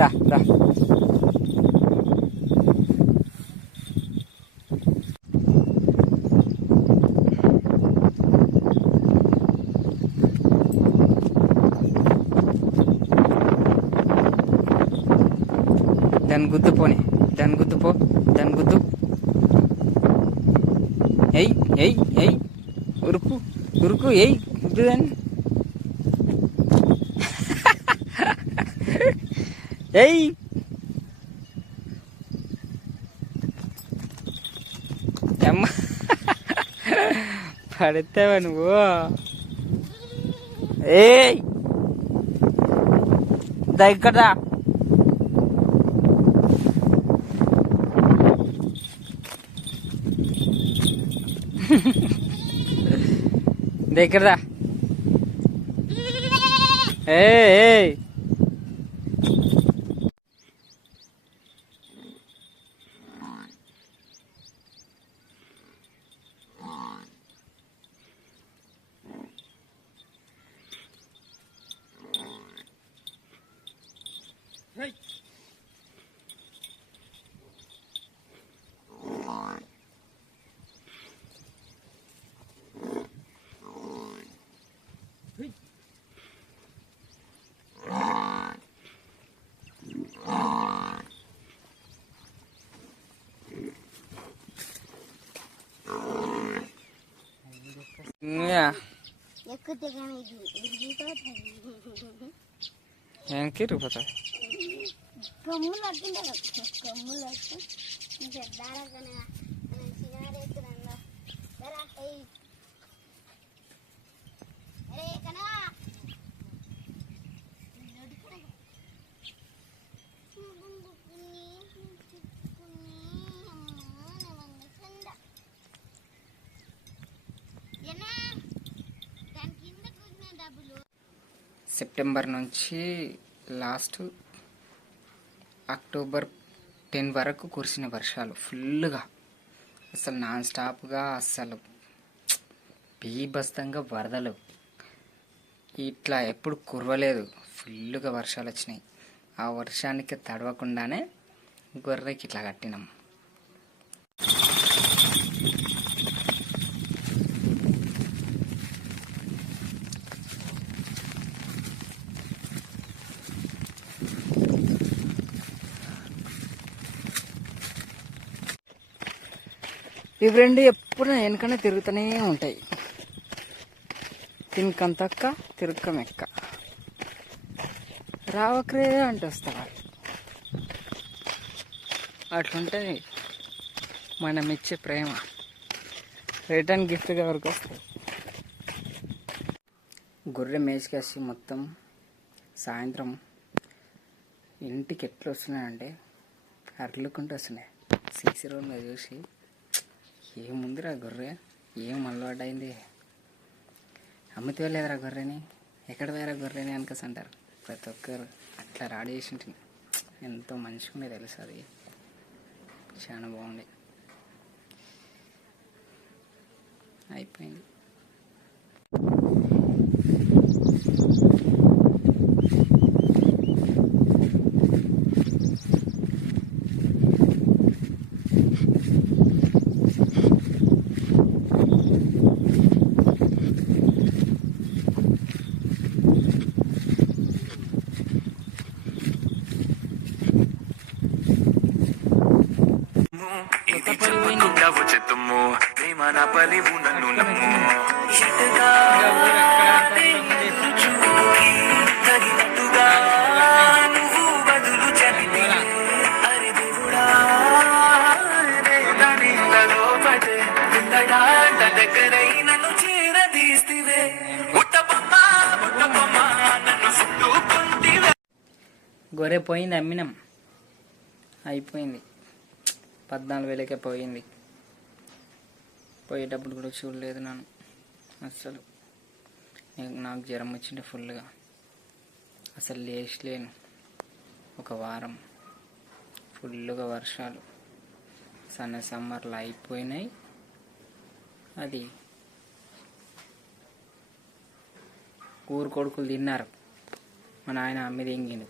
దా దా దాని గుద్దు పోనీ, దాని గుద్దు పో, దాని గుద్దు. ఎయ్ ఎయ్ ఎయ్, ఉరుకు ఉరుకు, ఎయ్ గుద్దు దాన్ని. ఎయ్ అమ్మ, పడతావా నువ్వు? ఏయ్ దగ్గర దగ్గరదా. ఏ వెనక్కి ఇరిగిపోతాయి. సెప్టెంబర్ నుంచి లాస్ట్ అక్టోబర్ 10 వరకు కురిసిన వర్షాలు ఫుల్గా, అసలు నాన్ స్టాప్గా, అసలు బీభత్సంగా వరదలు ఇట్లా ఎప్పుడు కురవలేదు. ఫుల్గా వర్షాలు వచ్చినాయి. ఆ వర్షానికి తడవకుండానే గొర్రెకి ఇట్లా కట్టినాం. ఇవి రెండు ఎప్పుడు వెనకనే తిరుగుతూనే ఉంటాయి. తినకంతక్క తిరక్కమెక్క, రావక్రే అంటే వస్తావా. అట్లుంటుంది మనం ఇచ్చే ప్రేమ. రిటర్న్ గిఫ్ట్గా వరకు వస్తుంది. గొర్రె మేసుకేసి మొత్తం సాయంత్రం ఇంటికి ఎట్లా వస్తున్నాయంటే అర్లుకుంటూ వస్తున్నాయి. సీసీ రోడ్ మీద చూసి ఏముందిరా గొర్రె, ఏం అలవాటైంది, అమ్మితే లేదురా గొర్రెని, ఎక్కడ వేరే గొర్రెని అనుకోసి అంటారు ప్రతి ఒక్కరు. అట్లా రాడి చేసి ఉంటుంది. ఎంతో మంచిగా ఉండే తెలుసు, అది చాలా బాగుంది. అయిపోయింది. గొర్రె పోయింది, అమ్మినాం, అయిపోయింది. 14,000కే పోయింది. పోయేటప్పుడు కూడా చూడలేదు నన్ను అస్సలు. నాకు జ్వరం వచ్చిండే ఫుల్గా, అసలు లేచలేను. ఒక వారం ఫుల్గా వర్షాలు, సమ్మర్లో అయిపోయినాయి. అది ఊరు కొడుకులు తిన్నారు. మా నాయన అమ్మిది ఎంగిండు.